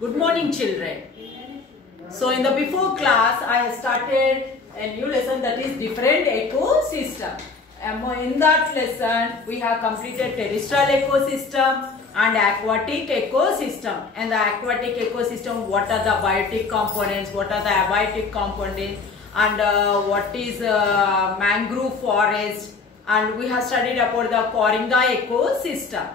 Good morning, children. So in the before class, I have started a new lesson, that is different ecosystem. In that lesson, we have completed terrestrial ecosystem and aquatic ecosystem. And the aquatic ecosystem, what are the biotic components, what are the abiotic components, and what is mangrove forest, and we have studied about the Coringa ecosystem.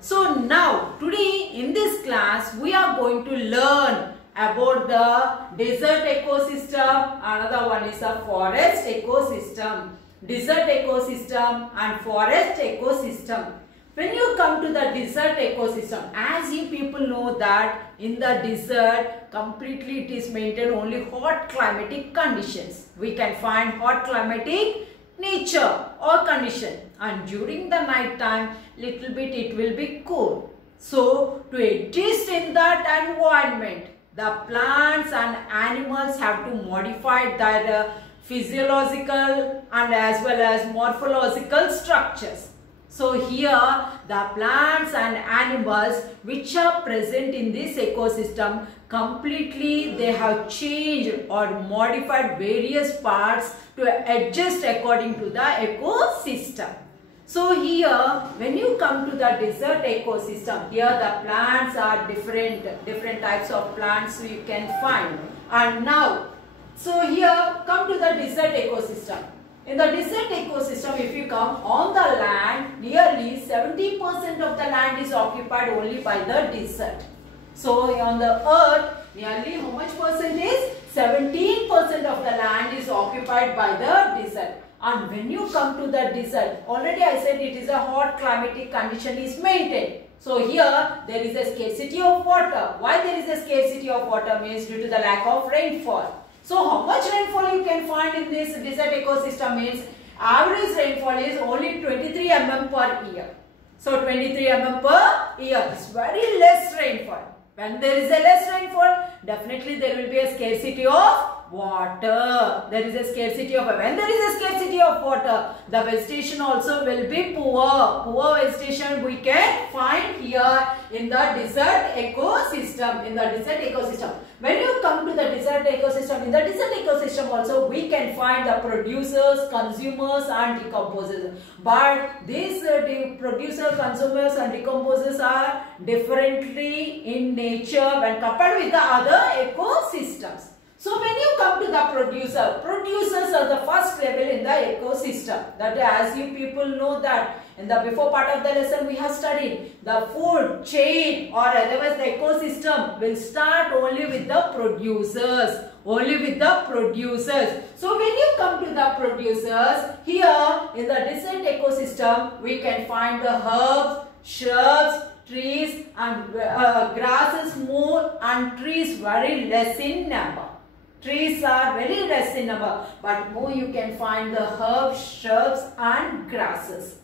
So now today in this class we are going to learn about the desert ecosystem. Another one is a forest ecosystem. Desert ecosystem and forest ecosystem. When you come to the desert ecosystem, as you people know that in the desert completely it is maintained only hot climatic conditions. We can find hot climatic nature or condition, and during the night time little bit it will be cool. So to exist in that environment, the plants and animals have to modify their physiological and as well as morphological structures. So here the plants and animals which are present in this ecosystem, completely they have changed or modified various parts to adjust according to the ecosystem. So here when you come to the desert ecosystem, here the plants are different types of plants you can find. And now, so here come to the desert ecosystem. In the desert ecosystem, if you come on the land, nearly 70% of the land is occupied only by the desert. So on the earth, nearly how much percent is? 17% of the land is occupied by the desert. And when you come to the desert, already I said it is a hot climatic condition is maintained. So here there is a scarcity of water. Why there is a scarcity of water? Means due to the lack of rainfall. So how much rainfall you can find in this desert ecosystem means average rainfall is only 23 mm per year. So 23 mm per year is very less rainfall. When there is a less rainfall, definitely there will be a scarcity of water. There is a scarcity of, when there is a scarcity of water, the vegetation also will be poor. Poor vegetation we can find here in the desert ecosystem. In the desert ecosystem. When you come to the desert ecosystem, in the desert ecosystem also we can find the producers, consumers and decomposers. But these producers, consumers and decomposers are differently in nature when compared with the other ecosystems. So when you come to the producers are the first level in the ecosystem. That as you people know that in the before part of the lesson we have studied, the food chain or otherwise the ecosystem will start only with the producers. Only with the producers. So when you come to the producers, here in the desert ecosystem we can find the herbs, shrubs, trees and grasses more, and trees very less in number. Trees are very less in number, but more you can find the herbs, shrubs and grasses.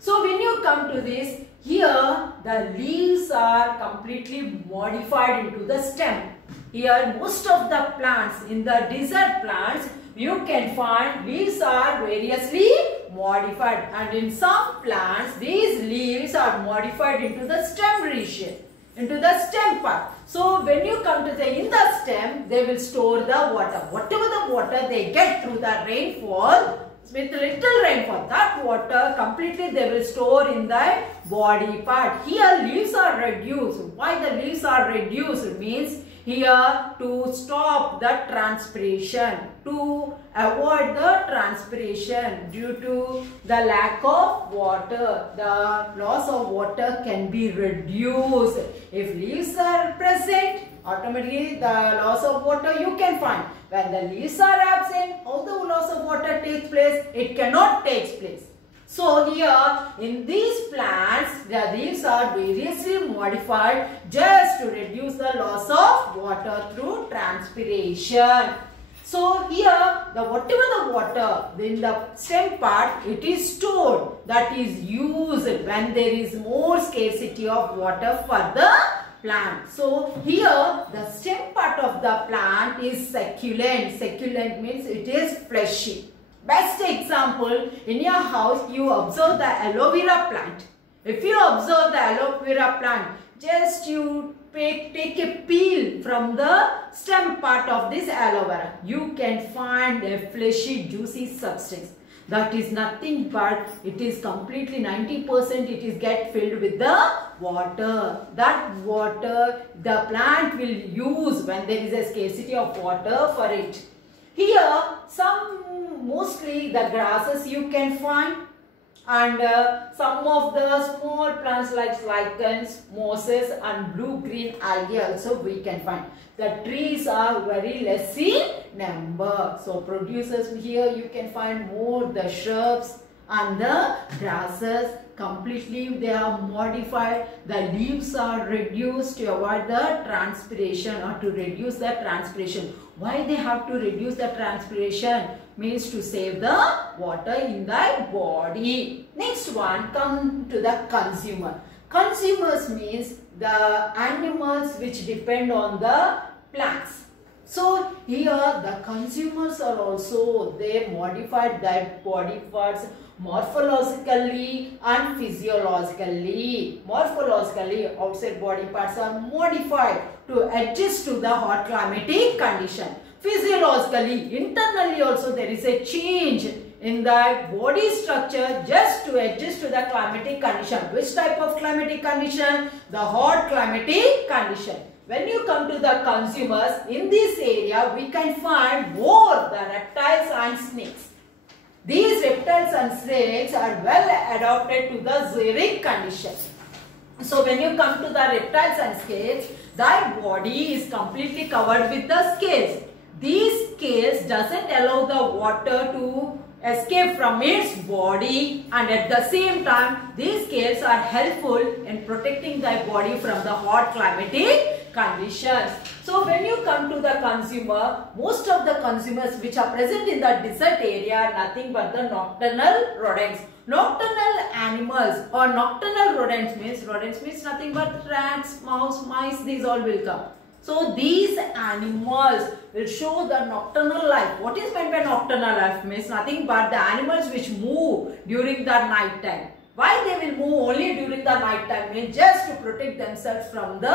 So when you come to this, here the leaves are completely modified into the stem. Here most of the plants, in the desert plants, you can find leaves are variously modified, and in some plants these leaves are modified into the stem region, into the stem part. So when you come to the in the stem, they will store the water. Whatever the water they get through the rainfall, with little rainfall, that water completely they will store in the body part. Here leaves are reduced. Why the leaves are reduced? It means here to stop the transpiration, to avoid the transpiration due to the lack of water. The loss of water can be reduced. If leaves are present, automatically the loss of water you can find. When the leaves are absent, how the loss of water takes place? It cannot take place. So here in these plants, the leaves are variously modified just to reduce the loss of water through transpiration. So here whatever the water in the stem part, it is stored, that is used when there is more scarcity of water for the plant. So here the stem part of the plant is succulent. Succulent means it is fleshy. Best example, in your house you observe the aloe vera plant. If you observe the aloe vera plant, just you take a peel from the stem part of this aloe vera. You can find a fleshy, juicy substance. That is nothing but it is completely 90% it is get filled with the water. That water the plant will use when there is a scarcity of water for it. Here mostly the grasses you can find, and some of the small plants like lichens, mosses and blue-green algae also we can find. The trees are very less in number. So producers here you can find more the shrubs and the grasses. Completely they are modified. The leaves are reduced to avoid the transpiration or to reduce the transpiration. Why they have to reduce the transpiration? Means to save the water in the body. Next one, come to the consumer. Consumers means the animals which depend on the plants. So here the consumers are also, they modified their body parts morphologically and physiologically. Morphologically, outside body parts are modified to adjust to the hot climatic condition. Physiologically, internally also there is a change in the body structure just to adjust to the climatic condition. Which type of climatic condition? The hot climatic condition. When you come to the consumers, in this area we can find more the reptiles and snakes. These reptiles and snakes are well adapted to the xeric condition. So when you come to the reptiles and snakes, their body is completely covered with the scales. These scales doesn't allow the water to escape from its body, and at the same time these scales are helpful in protecting the body from the hot climatic conditions. So when you come to the consumer, most of the consumers which are present in the desert area are nothing but the nocturnal rodents. Nocturnal animals or nocturnal rodents means nothing but rats, mouse, mice, these all will come. So these animals will show the nocturnal life. What is meant by nocturnal life? Means nothing but the animals which move during the night time. Why they will move only during the night time? Means just to protect themselves from the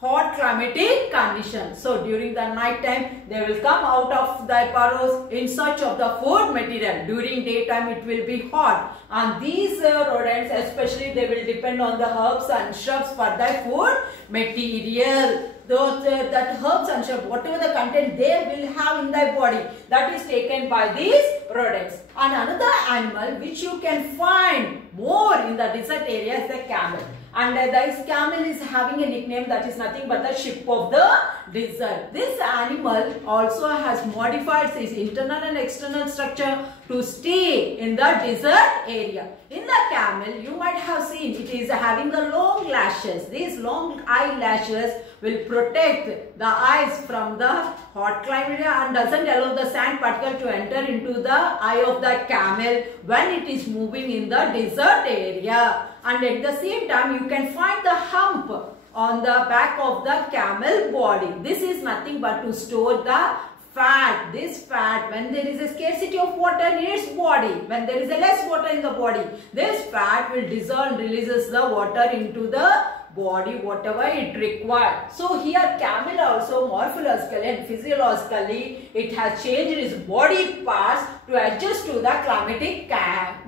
hot climatic conditions. So during the night time they will come out of their burrows in search of the food material. During daytime it will be hot, and these rodents especially they will depend on the herbs and shrubs for their food material. That herbs and shrubs, whatever the content they will have in their body, that is taken by these rodents. And another animal which you can find more in the desert area is the camel. And this camel is having a nickname that is nothing but the ship of the desert. This animal also has modified its internal and external structure to stay in the desert area. In the camel, you might have seen it is having the long lashes. These long eyelashes will protect the eyes from the hot climate and doesn't allow the sand particle to enter into the eye of the camel when it is moving in the desert area. And at the same time you can find the hump on the back of the camel body. This is nothing but to store the fat. This fat, when there is a scarcity of water in its body, when there is a less water in the body, this fat will dissolve and releases the water into the body whatever it requires. So here camel also morphologically and physiologically it has changed its body parts to adjust to the climatic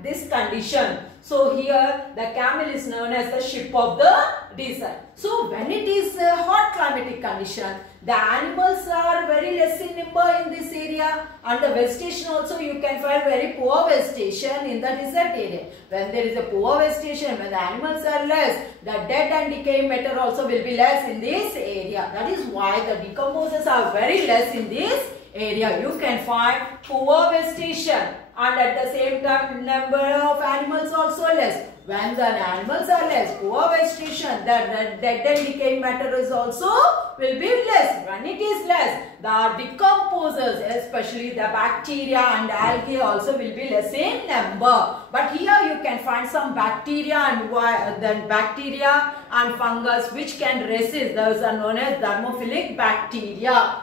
this condition. So here the camel is known as the ship of the desert. So when it is a hot climatic condition, the animals are very less in number in this area, and the vegetation also you can find very poor vegetation in the desert area. When there is a poor vegetation, when the animals are less, the dead and decaying matter also will be less in this area. That is why the decomposers are very less in this area. You can find poor vegetation, and at the same time number of animals also less. When the animals are less, poor vegetation, the dead and decaying matter is also will be less. When it is less, the decomposers, especially the bacteria and algae also will be less in number. But here you can find some bacteria and then bacteria and fungus which can resist. Those are known as thermophilic bacteria.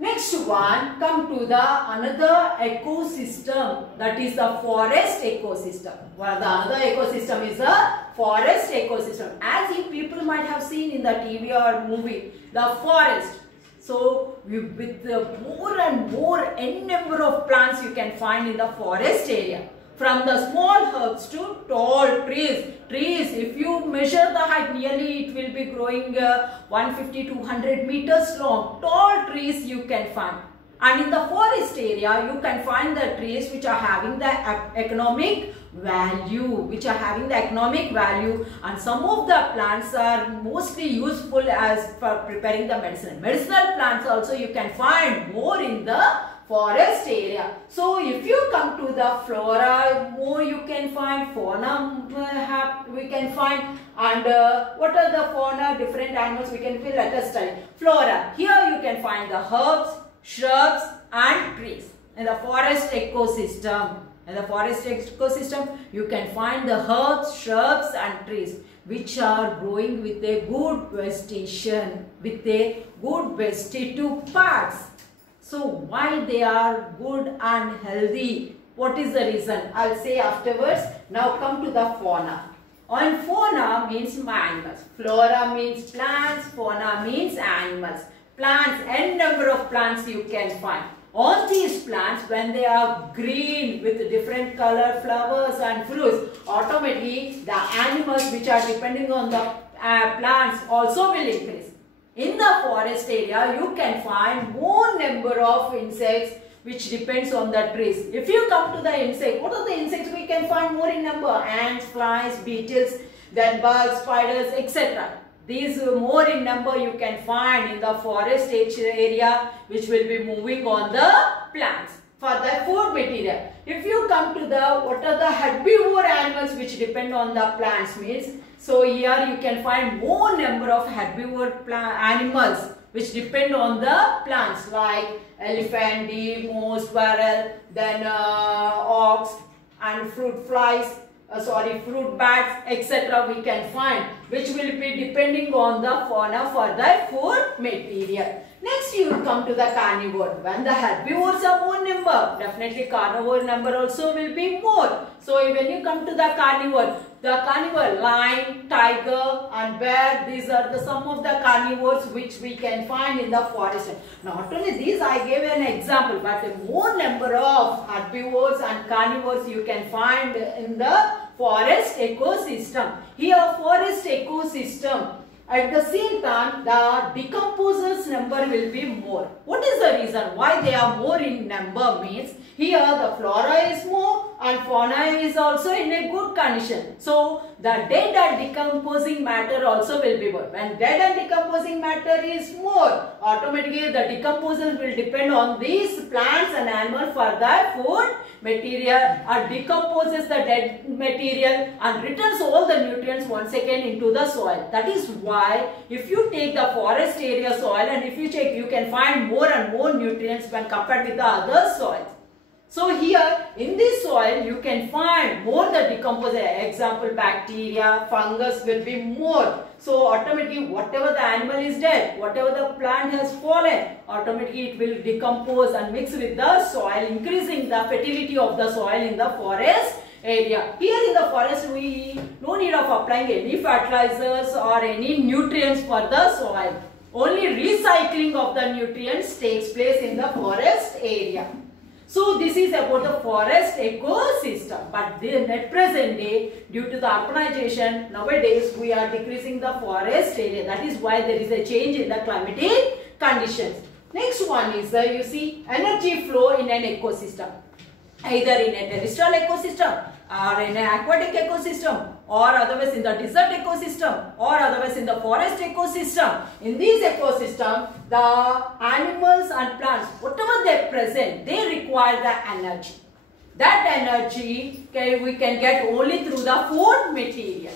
Next one, come to the another ecosystem, that is the forest ecosystem. Well, the another ecosystem is the forest ecosystem. As you people might have seen in the TV or movie, the forest. So with more and more n number of plants you can find in the forest area. From the small herbs to tall trees. Trees, if you measure the height, nearly it will be growing 150 to 100 meters long. Tall trees you can find. And in the forest area, you can find the trees which are having the economic value. And some of the plants are mostly useful as for preparing the medicine. Medicinal plants also you can find more in the forest area. So if you come to the flora, more you can find, fauna we can find, and what are the fauna, different animals we can feel, let us study. Flora, here you can find the herbs, shrubs and trees. In the forest ecosystem, you can find the herbs, shrubs and trees which are growing with a good vegetation, with a good vegetative parts. So why they are good and healthy? What is the reason? I'll say afterwards. Now come to the fauna. And fauna means animals. Flora means plants. Fauna means animals. Plants, n number of plants you can find. All these plants, when they are green with different color flowers and fruits, automatically the animals which are depending on the plants also will increase. In the forest area, you can find more number of insects which depends on the trees. If you come to the insect, what are the insects we can find more in number? Ants, flies, beetles, then bugs, spiders, etc. These more in number you can find in the forest area which will be moving on the plants for the food material. If you come to the, what are the herbivore animals which depend on the plants means, so here you can find more number of herbivore animals which depend on the plants like elephant, deer, moose, squirrel, then ox and fruit flies, fruit bats, etc. we can find which will be depending on the fauna for the food material. Next you come to the carnivore. When the herbivores are more number, definitely carnivore number also will be more. So when you come to the carnivore lion, tiger and bear, these are some of the carnivores which we can find in the forest. Not only these, I gave an example, but a more number of herbivores and carnivores you can find in the forest ecosystem. Here forest ecosystem, at the same time, the decomposers number will be more. What is the reason why they are more in number means, here the flora is more and fauna is also in a good condition. So the dead and decomposing matter also will be more. When dead and decomposing matter is more, automatically the decomposers will depend on these plants and animals for the food material, or decomposes the dead material and returns all the nutrients once again into the soil. That is why if you take the forest area soil and if you check, you can find more and more nutrients when compared with the other soils. So here in this soil you can find more the decomposer. Example, bacteria, fungus will be more. So automatically whatever the animal is dead, whatever the plant has fallen, automatically it will decompose and mix with the soil, increasing the fertility of the soil in the forest area. Here in the forest we no need of applying any fertilizers or any nutrients for the soil. Only recycling of the nutrients takes place in the forest area. So this is about the forest ecosystem. But at present day, due to the urbanization, nowadays we are decreasing the forest area. That is why there is a change in the climatic conditions. Next one is you see energy flow in an ecosystem. Either in a terrestrial ecosystem or in an aquatic ecosystem, or otherwise in the desert ecosystem, or otherwise in the forest ecosystem. In these ecosystems, the animals and plants, whatever they present, they require the energy. That energy we can get only through the food material.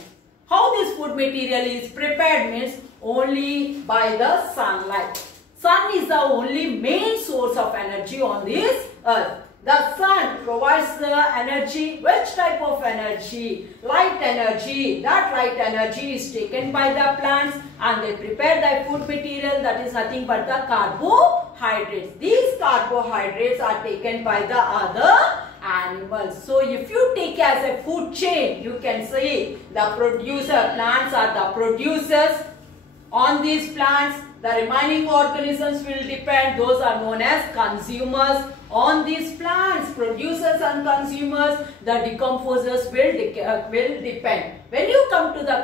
How this food material is prepared means only by the sunlight. Sun is the only main source of energy on this earth. The sun provides the energy. Which type of energy? Light energy. That light energy is taken by the plants and they prepare the food material, that is nothing but the carbohydrates. These carbohydrates are taken by the other animals. So if you take as a food chain, you can say the producer, plants are the producers. On these plants, the remaining organisms will depend. Those are known as consumers. On these plants, producers and consumers, the decomposers will depend. When you come to the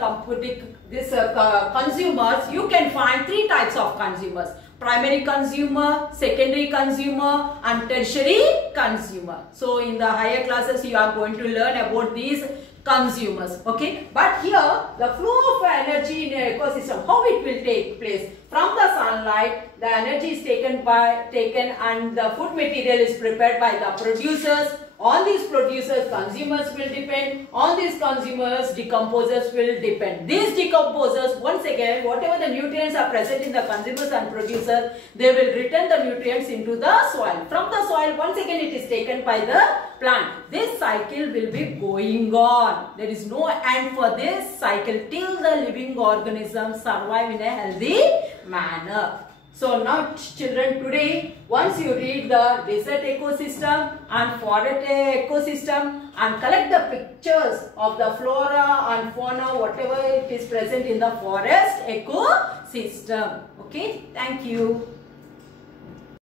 consumers, you can find three types of consumers. Primary consumer, secondary consumer and tertiary consumer. So in the higher classes, you are going to learn about these consumers, okay? But here the flow of energy in an ecosystem, how it will take place? From the sunlight, the energy is taken and the food material is prepared by the producers. On these producers, consumers will depend. On these consumers, decomposers will depend. These decomposers, once again, whatever the nutrients are present in the consumers and producers, they will return the nutrients into the soil. From the soil, once again, it is taken by the plant. This cycle will be going on. There is no end for this cycle till the living organisms survive in a healthy manner. So now children, today once you read the desert ecosystem and forest ecosystem and collect the pictures of the flora and fauna, whatever it is present in the forest ecosystem. Okay, thank you.